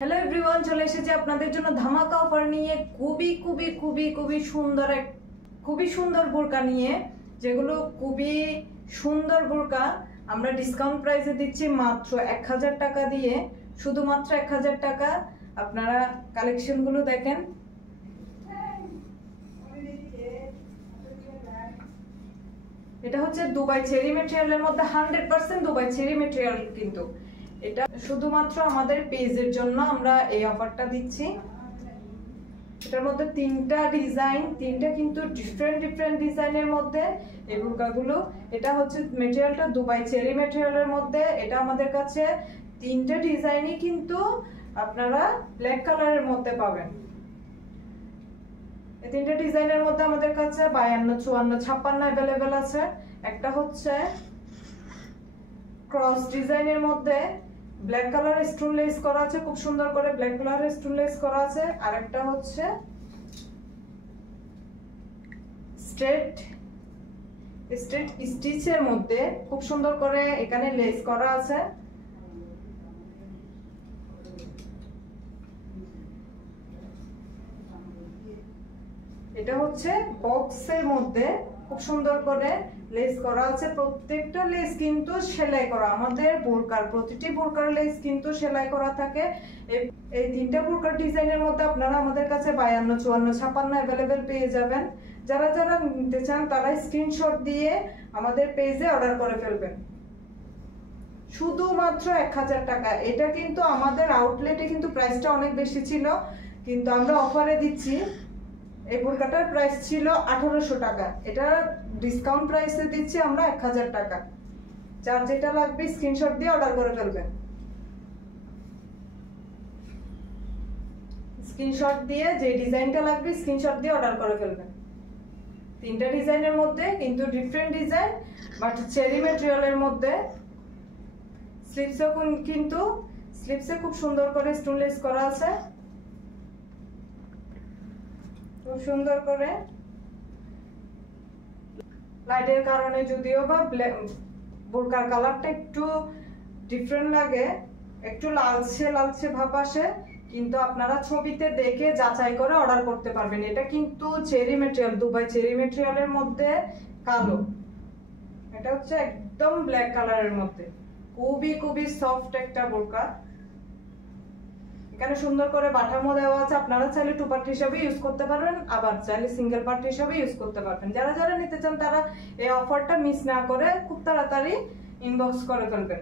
Hello everyone, চলে এসেছি আপনাদের জন্য ধামাকা অফার নিয়ে খুবই সুন্দর বোরকা নিয়ে, যেগুলো খুবই সুন্দর বোরকা আমরা ডিসকাউন্ট প্রাইসে দিচ্ছি মাত্র 1000 টাকা দিয়ে, শুধুমাত্র 1000 টাকা। আপনারা কালেকশনগুলো দেখেন। এটা হচ্ছে দুবাই চেরি ম্যাটেরিয়ালের মধ্যে 100% দুবাই চেরি ম্যাটেরিয়াল, কিন্তু এটা শুধুমাত্র আমাদের পেজের জন্য আমরা এই অফারটা দিচ্ছি। এটার মধ্যে তিনটা ডিজাইন, তিনটা কিন্তু ডিফারেন্ট ডিজাইনের মধ্যে এই বোরকাগুলো। এটা হচ্ছে ম্যাটেরিয়ালটা দুবাই চেরি ম্যাটেরিয়ালের মধ্যে। এটা আমাদের কাছে তিনটা ডিজাইনই কিন্তু আপনারা ব্ল্যাক কালারের মধ্যে পাবেন। এই তিনটা ডিজাইনের মধ্যে আমাদের কাছে 52, 54, 56 অ্যাভেলেবেল আছে। একটা হচ্ছে ক্রস ডিজাইনের মধ্যে ব্ল্যাক কালার স্টোন লেস করা আছে, খুব সুন্দর করে ব্ল্যাক কালারের স্টোন লেস করা আছে। আর একটা হচ্ছে স্ট্রেট স্টিচের মধ্যে খুব সুন্দর করে এখানে লেস করা আছে। এটা হচ্ছে বক্সের মধ্যে খুব সুন্দর করে লেস করা আছে। প্রত্যেকটা লেস কিন্তু সেলাই করা, আমাদের বোরকার প্রতিটি বোরকার লেস কিন্তু সেলাই করা থাকে। এই তিনটা বোরকার ডিজাইনের মধ্যে আপনারা আমাদের কাছে 52, 54, 56 অ্যাভেলেবেল পেয়ে যাবেন। যারা যারা নিতে চান তারা স্ক্রিনশট দিয়ে আমাদের পেজে অর্ডার করে ফেলবেন। শুধুমাত্র 1000 টাকা। এটা কিন্তু আমাদের আউটলেটে কিন্তু প্রাইসটা অনেক বেশি ছিল, কিন্তু আমরা অফারে দিচ্ছি। এই বোরকাটার প্রাইস ছিল 1800 টাকা, এটা ডিসকাউন্ট প্রাইসে দিচ্ছি আমরা 1000 টাকা। যার যেটা লাগবে স্ক্রিনশট দিয়ে অর্ডার করে ফেলবেন। স্ক্রিনশট দিয়ে যে ডিজাইনটা লাগবে স্ক্রিনশট দিয়ে অর্ডার করে ফেলবেন। তিনটা ডিজাইনের মধ্যে কিন্তু ডিফারেন্ট ডিজাইন, বাট চেরি ম্যাটেরিয়ালের মধ্যে। স্লিপসে খুব সুন্দর করে স্টোন লেস করা আছে, খুব সুন্দর করে। লাইটের কারণে যদিও বা বোরকার কালারটা একটু ডিফারেন্ট লাগে, একটু লালচে ভাব আসে, কিন্তু আপনারা ছবিতে দেখে যাচাই করে অর্ডার করতে পারবেন। এটা কিন্তু চেরি ম্যাটেরিয়াল, দুবাই চেরি ম্যাটেরিয়ালের মধ্যে কালো। এটা হচ্ছে একদম ব্ল্যাক কালারের মধ্যে, খুবই সফট একটা বোরকা। এখানে সুন্দর করে বাটামো দেওয়া আছে। আপনারা চাইলে টু পার্ট হিসাবে ইউজ করতে পারবেন, আবার চাইলে সিঙ্গেল পার্ট হিসাবে ইউজ করতে পারবেন। যারা যারা নিতে চান তারা এই অফারটা মিস না করে খুব তাড়াতাড়ি ইনবক্স করে ফেলবেন।